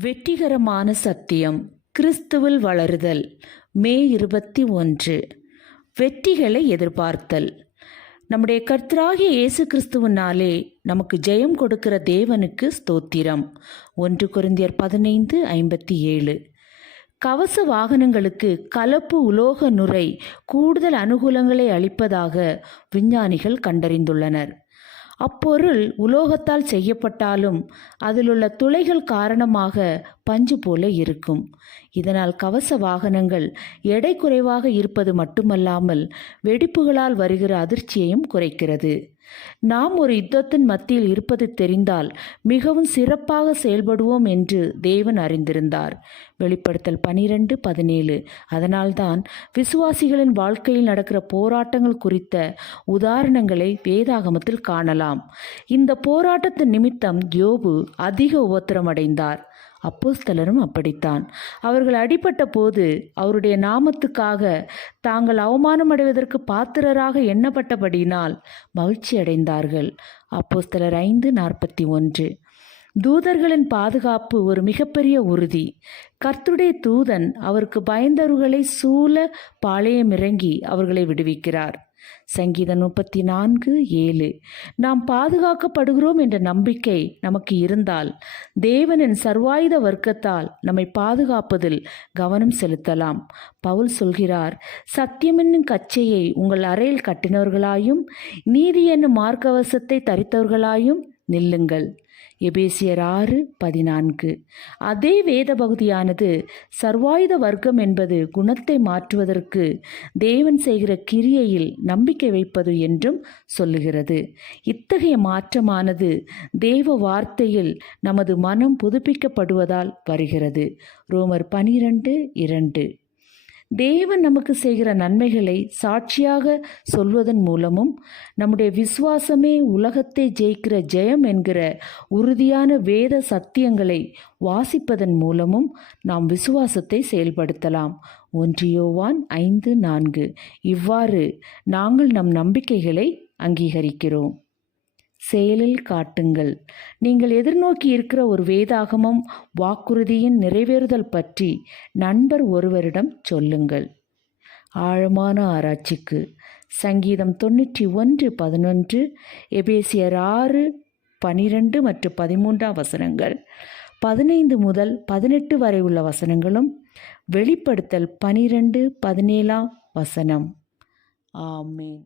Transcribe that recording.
வெற்றிகரமான சத்தியம் கிறிஸ்துவில் வளருதல். மே இருபத்தி ஒன்று. வெற்றிகளை எதிர்பார்த்தல். நம்முடைய கர்த்தராகிய இயேசு கிறிஸ்துவினாலே நமக்கு ஜெயம் கொடுக்கிற தேவனுக்கு ஸ்தோத்திரம். ஒன்று குருந்தியர் பதினைந்து ஐம்பத்தி ஏழு. கவச வாகனங்களுக்கு கலப்பு உலோக நுரை கூடுதல் அனுகூலங்களை அளிப்பதாக விஞ்ஞானிகள் கண்டறிந்துள்ளனர். அப்பொருள் உலோகத்தால் செய்யப்பட்டாலும் அதிலுள்ள துளைகள் காரணமாக பஞ்சு போல இருக்கும். இதனால் கவச வாகனங்கள் எடை குறைவாக இருப்பது மட்டுமல்லாமல் வெடிப்புகளால் வருகிற அதிர்ச்சியையும் குறைக்கிறது. நாம் ஒரு யுத்தத்தின் மத்தியில் இருப்பது தெரிந்தால் மிகவும் சிறப்பாக செயல்படுவோம் என்று தேவன் அறிந்திருந்தார். வெளிப்படுத்தல் பனிரெண்டு பதினேழு. அதனால்தான் விசுவாசிகளின் வாழ்க்கையில் நடக்கிற போராட்டங்கள் குறித்த உதாரணங்களை வேதாகமத்தில் காணலாம். இந்த போராட்டத்தின் நிமித்தம் யோபு அதிக உபத்திரமடைந்தார். அப்போஸ்தலரும் அப்படித்தான். அவர்கள் அடிபட்ட போது அவருடைய நாமத்துக்காக தாங்கள் அவமானம் அடைவதற்கு பாத்திரராக எண்ணப்பட்டபடியினால் மகிழ்ச்சி அடைந்தார்கள். அப்போஸ்தலர் ஐந்து நாற்பத்தி ஒன்று. தூதர்களின் பாதுகாப்பு ஒரு மிகப்பெரிய உறுதி. கர்த்துடைய தூதன் அவருக்கு பயந்தவர்களை சூழ பாளையம் இறங்கி அவர்களை விடுவிக்கிறார். சங்கீதம் முப்பத்தி நான்கு ஏழு. நாம் பாதுகாக்கப்படுகிறோம் என்ற நம்பிக்கை நமக்கு இருந்தால் தேவனின் சர்வாயுத வர்க்கத்தால் நம்மை பாதுகாப்பதில் கவனம் செலுத்தலாம். பவுல் சொல்கிறார் சத்தியம் என்னும் கச்சையை உங்கள் அறையில் கட்டினவர்களாயும் நீதி என்னும் மார்க்கவசத்தை தரித்தவர்களாயும் நில்லுங்கள். எபேசியர் ஆறு பதினான்கு. அதே வேத பகுதியானது சர்வாயுத வர்க்கம் என்பது குணத்தை மாற்றுவதற்கு தேவன் செய்கிற கிரியையில் நம்பிக்கை வைப்பது என்றும் சொல்லுகிறது. இத்தகைய மாற்றமானது தேவ வார்த்தையில் நமது மனம் புதுப்பிக்கப்படுவதால் வருகிறது. ரோமர் பனிரெண்டு இரண்டு. தேவன் நமக்கு செய்கிற நன்மைகளை சாட்சியாக சொல்வதன் மூலமும் நம்முடைய விசுவாசமே உலகத்தை ஜெயிக்கிற ஜெயம் என்கிற உறுதியான வேத சத்தியங்களை வாசிப்பதன் மூலமும் நாம் விசுவாசத்தை செயல்படுத்தலாம். ஒன்றியோவான் ஐந்து நான்கு. இவ்வாறு நாங்கள் நம் நம்பிக்கைகளை அங்கீகரிக்கிறோம். செயலில் காட்டுங்கள். நீங்கள் எதிர்நோக்கி இருக்கிற ஒரு வேதாகமம் வாக்குறுதியின் நிறைவேறுதல் பற்றி நண்பர் ஒருவரிடம் சொல்லுங்கள். ஆழமான ஆராய்ச்சிக்கு. சங்கீதம் தொண்ணூற்றி ஒன்று பதினொன்று எபேசியர் ஆறு பனிரெண்டு மற்றும் பதிமூன்றாம் வசனங்கள். பதினைந்து முதல் பதினெட்டு வரை உள்ள வசனங்களும் வெளிப்படுத்தல் பனிரெண்டு பதினேழாம் வசனம். ஆமேன்.